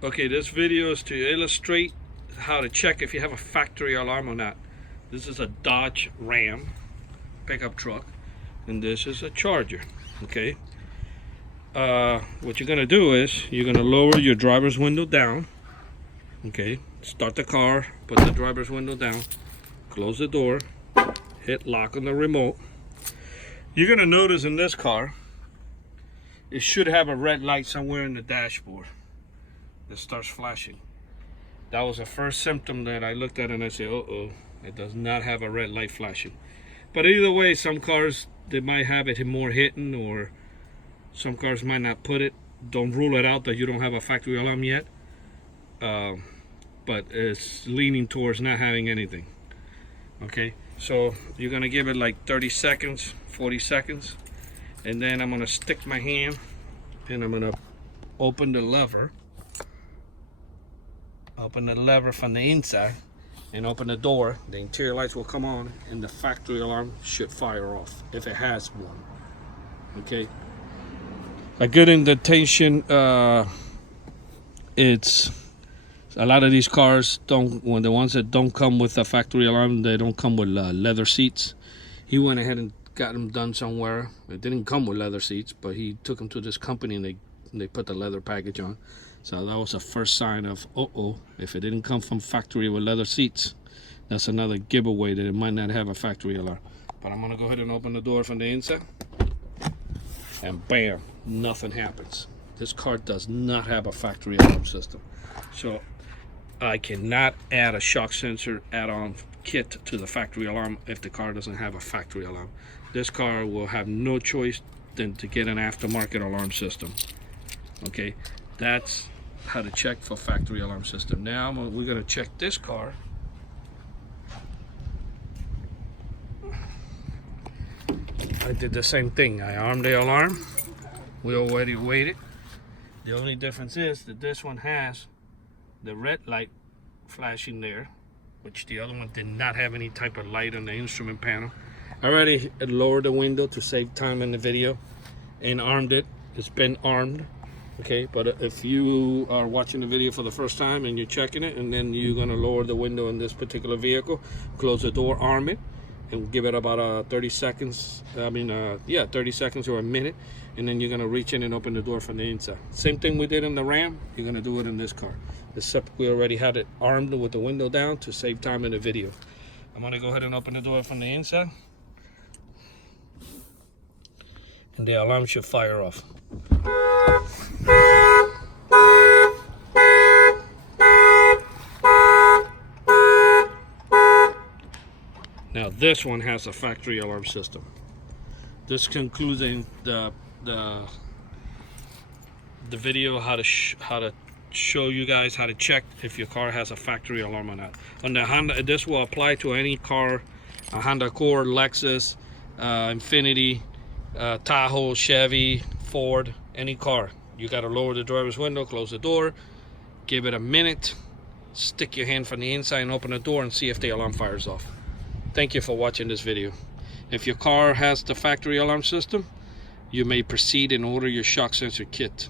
Okay, this video is to illustrate how to check if you have a factory alarm or not. This is a Dodge Ram pickup truck, and this is a Charger. Okay. What you're gonna do is you're gonna lower your driver's window down. Okay. Start the car, put the driver's window down, close the door, hit lock on the remote. You're gonna notice in this car, it should have a red light somewhere in the dashboard that starts flashing. That was the first symptom that I looked at and I said, uh-oh, it does not have a red light flashing. But either way, some cars, they might have it more hidden, or some cars might not put it. Don't rule it out that you don't have a factory alarm yet. But it's leaning towards not having anything. Okay, so you're gonna give it like 30 seconds, 40 seconds, and then I'm gonna stick my hand and I'm gonna open the lever. Open the lever from the inside and open the door. The interior lights will come on and the factory alarm should fire off if it has one. Okay, a good indication. It's a lot of these cars don't, when the ones that don't come with a factory alarm, they don't come with leather seats. He went ahead and got them done somewhere. It didn't come with leather seats, but he took them to this company and they put the leather package on. So that was the first sign of, if it didn't come from factory with leather seats, that's another giveaway that it might not have a factory alarm. But I'm gonna go ahead and open the door from the inside, and bam, nothing happens. This car does not have a factory alarm system. So I cannot add a shock sensor add-on kit to the factory alarm if the car doesn't have a factory alarm. This car will have no choice than to get an aftermarket alarm system. Okay, that's how to check for factory alarm system. Now we're going to check this car. I did the same thing. I armed the alarm. We already waited. The only difference is that this one has the red light flashing there, which the other one did not have any type of light on the instrument panel. I already lowered the window to save time in the video and armed it. It's been armed. Okay, but if you are watching the video for the first time and you're checking it, and then you're going to lower the window in this particular vehicle, close the door, arm it, and give it about 30 seconds. 30 seconds or a minute, and then you're going to reach in and open the door from the inside. Same thing we did in the Ram, you're going to do it in this car, except we already had it armed with the window down to save time in the video. I'm going to go ahead and open the door from the inside, and the alarm should fire off. Now this one has a factory alarm system. This concludes the video how to show you guys how to check if your car has a factory alarm or not. On the Honda, this will apply to any car, a Honda Accord, Lexus, Infiniti, Tahoe, Chevy, Ford, any car. You got to lower the driver's window, close the door, give it a minute, stick your hand from the inside and open the door and see if the alarm fires off. Thank you for watching this video. If your car has the factory alarm system, you may proceed and order your shock sensor kit.